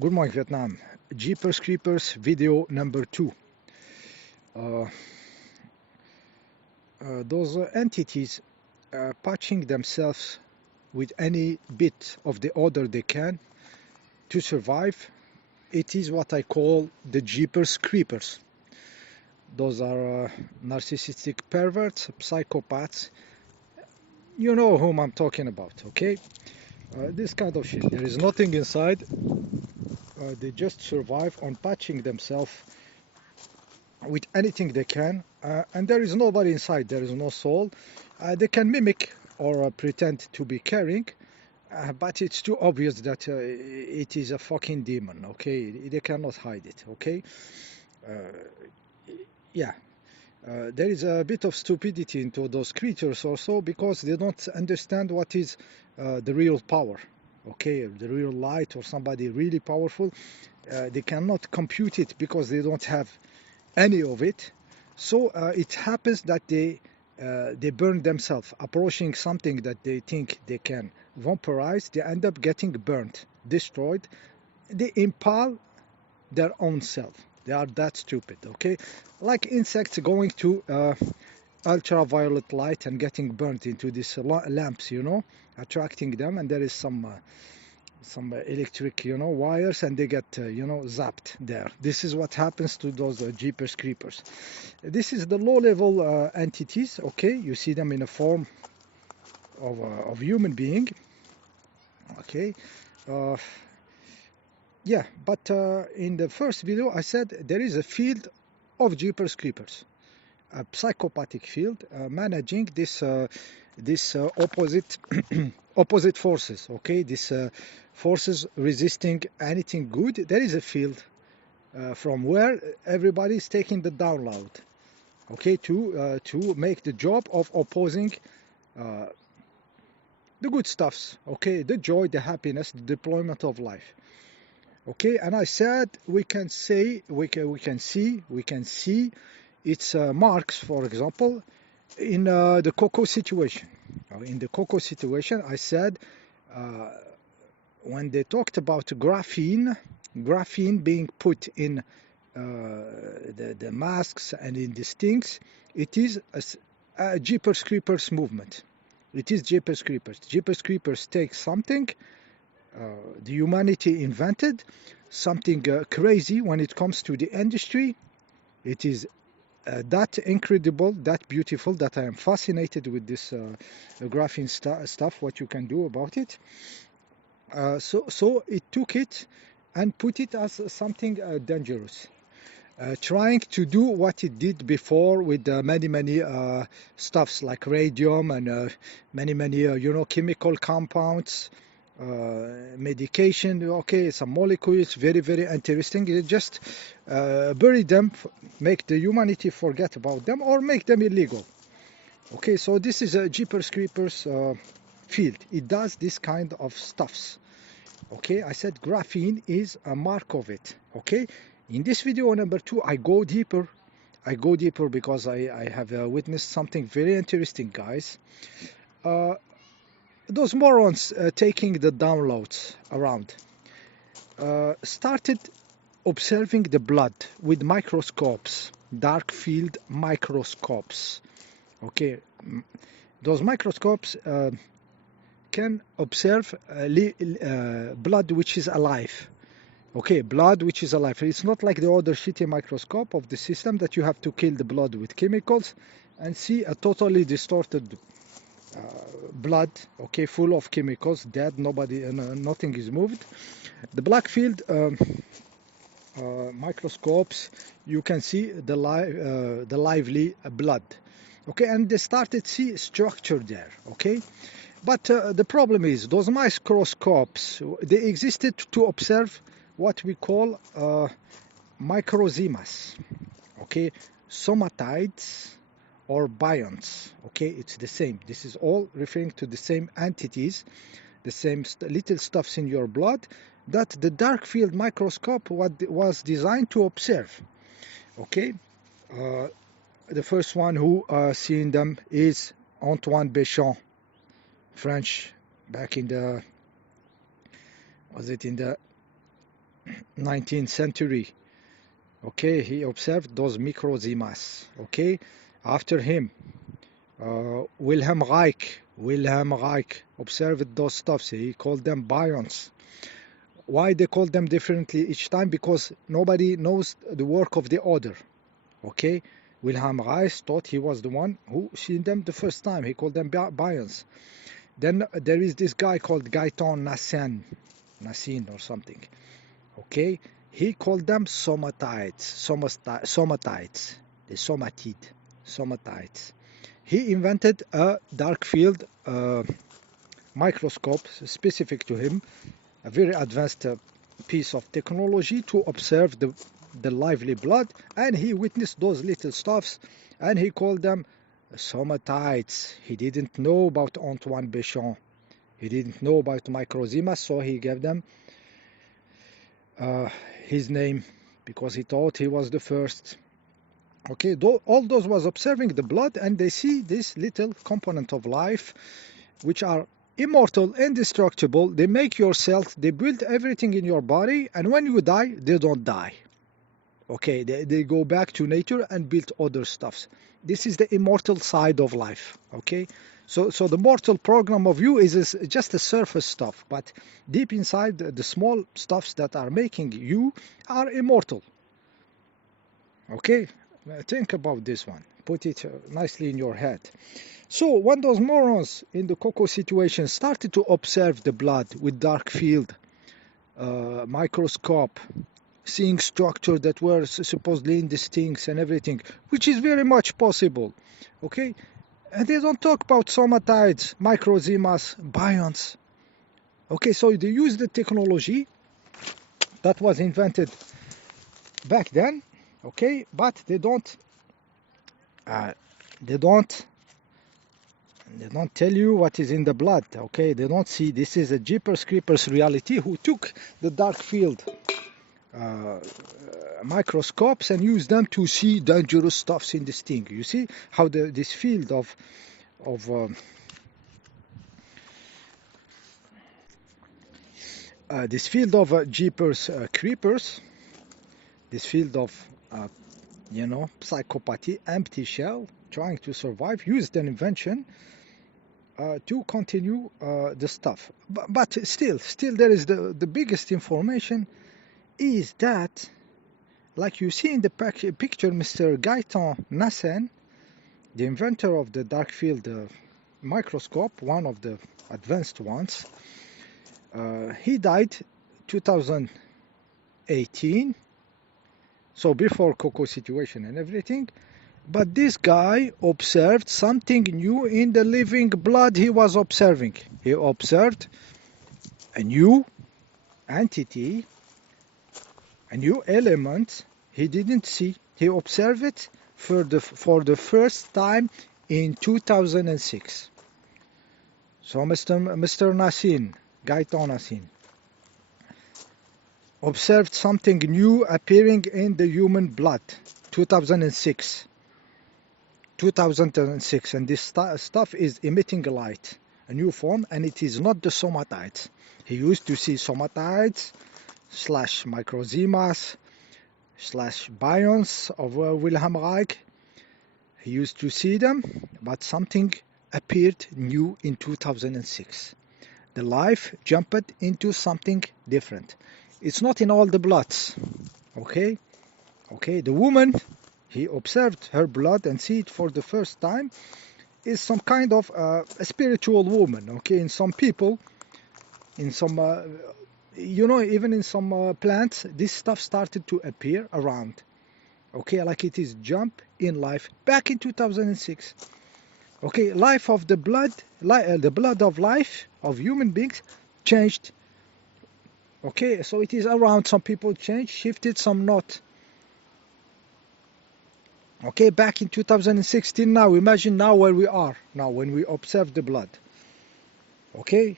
Good morning, Vietnam. Jeepers Creepers video number 2. Uh, those entities patching themselves with any bit of the order they can to survive. It is what I call the Jeepers Creepers. Those are narcissistic perverts, psychopaths. You know whom I'm talking about, okay? This kind of shit. There is nothing inside. They just survive on patching themselves with anything they can, and there is nobody inside. There is no soul. They can mimic or pretend to be caring, but it's too obvious that it is a fucking demon. Okay, they cannot hide it. Okay, uh, yeah. There is a bit of stupidity into those creatures also because they don't understand what is the real power. Okay, the real light or somebody really powerful. They cannot compute it because they don't have any of it. So it happens that they burn themselves, approaching something that they think they can vampirize. They end up getting burnt, destroyed. They impale their own self. They are that stupid, okay? Like insects going to ultraviolet light and getting burnt into these lamps, attracting them, and there is some electric, wires, and they get, zapped there. This is what happens to those Jeepers Creepers. This is the low-level entities, okay? You see them in a form of human being, okay? Uh, yeah, but in the first video, I said there is a field of Jeepers Creepers, a psychopathic field managing this opposite opposite forces. Okay, these forces resisting anything good. There is a field from where everybody is taking the download. Okay, to make the job of opposing uh, the good stuffs. Okay, the joy, the happiness, the deployment of life. Okay, and I said we can see its marks, for example, in the cocoa situation. In the cocoa situation, I said uh, when they talked about graphene being put in the masks and in these things, it is a Jeepers Creepers movement. It is Jeepers Creepers. Jeepers Creepers take something the humanity invented, something crazy when it comes to the industry. It is that incredible, that beautiful, that I am fascinated with this graphene stuff, what you can do about it. So it took it and put it as something dangerous. Trying to do what it did before with many stuffs like radium and many chemical compounds, medication. Okay, some molecules, very interesting. You just bury them, make the humanity forget about them, or make them illegal. Okay, so this is a Jeepers Creepers field. It does this kind of stuffs. Okay, I said graphene is a mark of it. Okay, in this video number 2, I go deeper because I have witnessed something very interesting, guys. Those morons taking the downloads around started observing the blood with microscopes, dark field microscopes. Okay, those microscopes can observe blood which is alive. Okay, blood which is alive. It's not like the other shitty microscope of the system that you have to kill the blood with chemicals and see a totally distorted blood, okay, full of chemicals, dead, nothing is moved. The black field microscopes, you can see the lively blood. Okay, and they started to see structure there. Okay, but the problem is those microscopes, they existed to observe what we call microzymas, okay, somatids or bionts. Okay, it's the same. This is all referring to the same entities, the same little stuffs in your blood that the dark field microscope was designed to observe. Okay, the first one who seen them is Antoine Béchamp, French, back in the 19th century. Okay, he observed those microzymas. Okay, after him, Wilhelm Reich observed those stuffs. He called them bions. Why they call them differently each time? Because nobody knows the work of the other. Okay, Wilhelm Reich thought he was the one who seen them the first time. He called them bions. Then there is this guy called Gaetan Nassin or something. Okay, he called them somatides, the somatides. He invented a dark field microscope specific to him, a very advanced piece of technology to observe the lively blood, and he witnessed those little stuffs, and he called them somatides. He didn't know about Antoine Béchamp. He didn't know about microzymas, so he gave them his name because he thought he was the first. Okay, all those was observing the blood, and they see this little component of life, which are immortal, indestructible. They make your cells, they build everything in your body, and when you die, they don't die. Okay, they go back to nature and build other stuffs. This is the immortal side of life. Okay, so the mortal program of you is just the surface stuff, but deep inside, the small stuffs that are making you are immortal. Okay, think about this one. Put it nicely in your head. So when those morons in the Coco situation started to observe the blood with dark field microscope, seeing structure that were supposedly indistinct and everything, which is very much possible. Okay, and they don't talk about somatides, microzymas, bions. Okay, so they use the technology that was invented back then. Okay, but they don't tell you what is in the blood. Okay, they don't see. This is a Jeepers Creepers reality who took the dark field microscopes and used them to see dangerous stuffs in this thing. You see how this field of Jeepers Creepers, this field of psychopathy, empty shell, trying to survive, used an invention to continue the stuff. But still there is the biggest information is that, like you see in the picture, Mr. Gaetan Nassin, the inventor of the dark field microscope, one of the advanced ones, he died 2018, so before Coco situation and everything. But this guy observed something new in the living blood he was observing. He observed a new entity, a new element he didn't see. He observed it for the first time in 2006. So Mr. Nassin, Gaetan Nassin, observed something new appearing in the human blood, 2006, and this stuff is emitting light, a new form, and it is not the somatides. He used to see somatides / microzymas / bions of Wilhelm Reich. He used to see them, but something appeared new in 2006. The life jumped into something different. It's not in all the bloods. Okay, the woman, he observed her blood and see it for the first time, is some kind of a spiritual woman. Okay, in some people, in some even in some plants, this stuff started to appear around. Okay, like it is jump in life back in 2006. Okay, life of the blood, the blood of life of human beings changed. Okay, so it is around. Some people changed, shifted, some not. Okay, back in 2016 now. Imagine now where we are now when we observe the blood. Okay,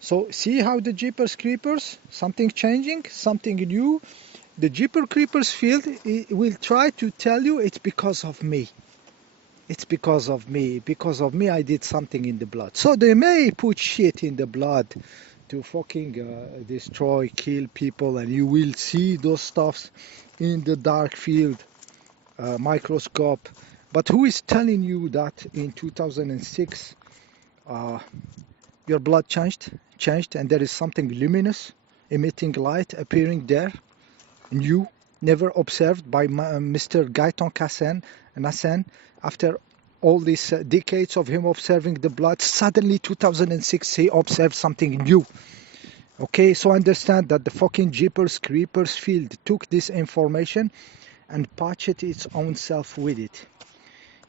so see how the Jeepers Creepers, something changing, something new. The Jeepers Creepers field will try to tell you it's because of me. It's because of me. Because of me I did something in the blood. So they may put shit in the blood to fucking destroy, kill people, and you will see those stuffs in the dark field microscope. But who is telling you that in 2006 uh, your blood changed, and there is something luminous emitting light appearing there, new, never observed by Mr. Gaetan Nassen after all these decades of him observing the blood. Suddenly 2006 he observed something new. Okay, so understand that the fucking Jeepers Creepers field took this information and patched its own self with it.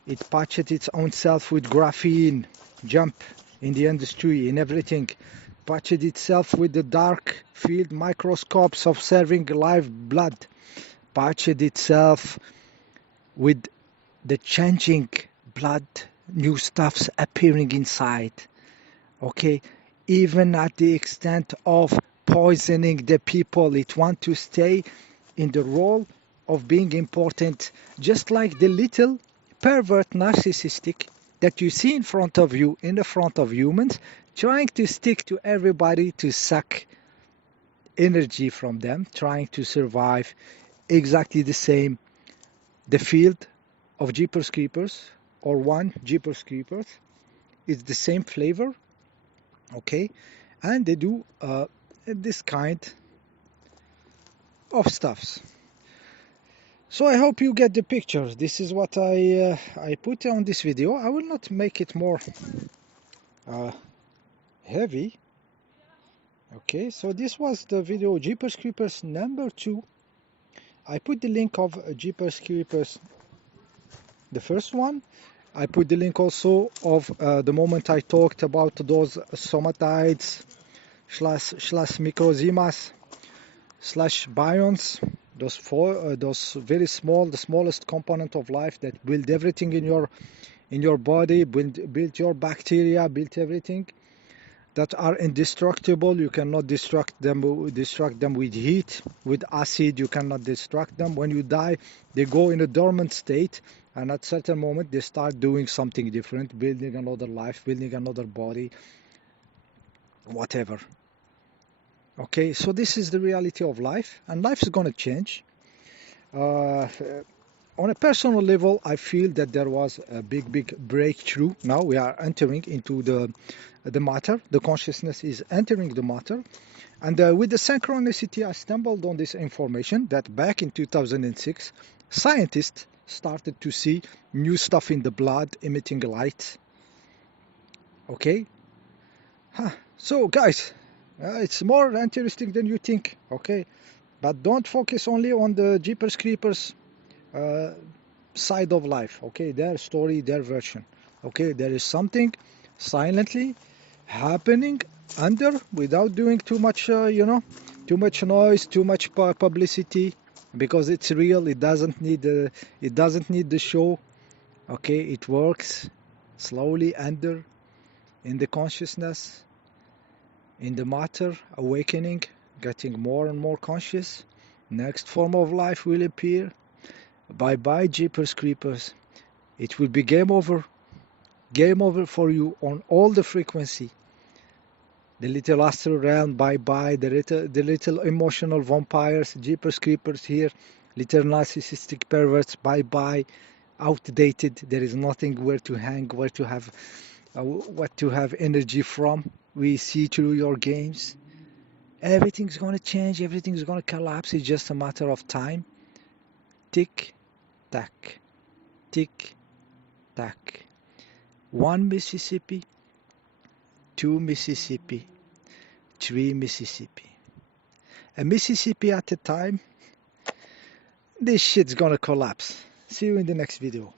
It patched its own self with graphene, jump in the industry, in everything. Patched itself with the dark field microscopes observing live blood. Patched itself with the changing blood, new stuffs appearing inside. Okay, even at the extent of poisoning the people. It wants to stay in the role of being important, just like the little pervert narcissistic that you see in front of you, in the front of humans, trying to stick to everybody to suck energy from them, trying to survive. Exactly the same. The field of Jeepers Creepers, or one Jeepers Creepers, is the same flavor, okay, and they do this kind of stuffs. So I hope you get the picture. This is what I put on this video. I will not make it more heavy. Okay, so this was the video Jeepers Creepers number 2. I put the link of Jeepers Creepers, the first one. I put the link also of the moment I talked about those somatides slash microzymas slash bions, those very small, the smallest component of life that build everything in your body, build your bacteria, build everything, that are indestructible. You cannot destruct them with heat, with acid. You cannot destruct them. When you die, they go in a dormant state, and at certain moment they start doing something different, building another life, building another body, whatever. Okay, so this is the reality of life, and life is going to change. On a personal level, I feel that there was a big breakthrough. Now we are entering into the matter. The consciousness is entering the matter. And with the synchronicity, I stumbled on this information that back in 2006, scientists started to see new stuff in the blood emitting light. Okay? So guys, it's more interesting than you think. Okay? But don't focus only on the Jeepers Creepers side of life. Okay? Their story, their version. Okay? There is something silently happening under, without doing too much too much noise, too much publicity, because it's real. It doesn't need the show. Okay, it works slowly under, in the consciousness, in the matter, awakening, getting more and more conscious. Next form of life will appear. Bye bye Jeepers Creepers. It will be game over for you on all the frequency. The little astral realm, bye-bye. The little emotional vampires, Jeepers Creepers here. Little narcissistic perverts, bye-bye. Outdated. There is nothing where to hang, where to have, what to have energy from. We see through your games. Everything's going to change. Everything's going to collapse. It's just a matter of time. Tick, tack. Tick, tack. 1 Mississippi. 2 Mississippi, 3 Mississippi. A Mississippi at a time. This shit's gonna collapse. See you in the next video.